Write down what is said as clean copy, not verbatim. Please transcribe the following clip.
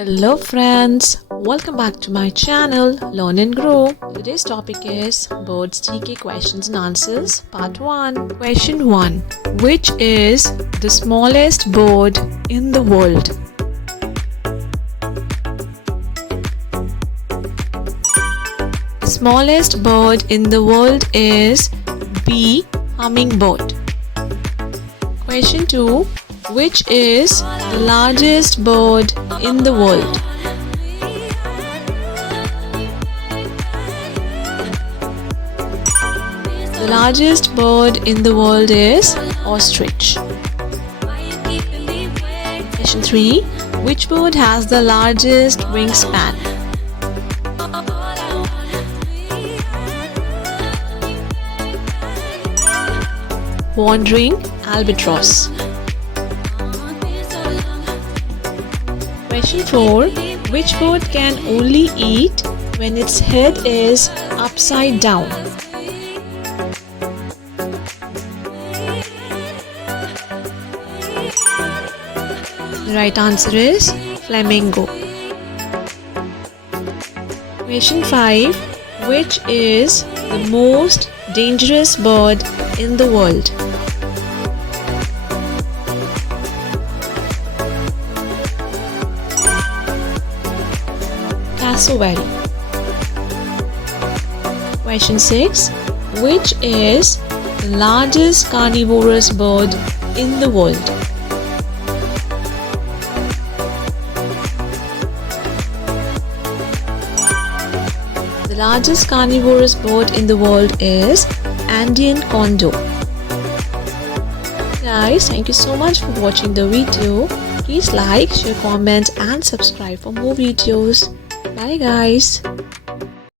Hello friends, welcome back to my channel Learn and Grow. Today's topic is Birds GK Questions and Answers Part 1. Question 1. Which is the smallest bird in the world? The smallest bird in the world is B. Hummingbird. Question 2. Which is the largest bird in the world? The largest bird in the world is ostrich. Question 3. Which bird has the largest wingspan? Wandering albatross. Question 4. Which bird can only eat when its head is upside down? The right answer is flamingo. Question 5. Which is the most dangerous bird in the world? Cassowary. Question 6. Which is the largest carnivorous bird in the world? The largest carnivorous bird in the world is Andean condor. Guys, thank you so much for watching the video. Please like, share, comment and subscribe for more videos. Bye guys.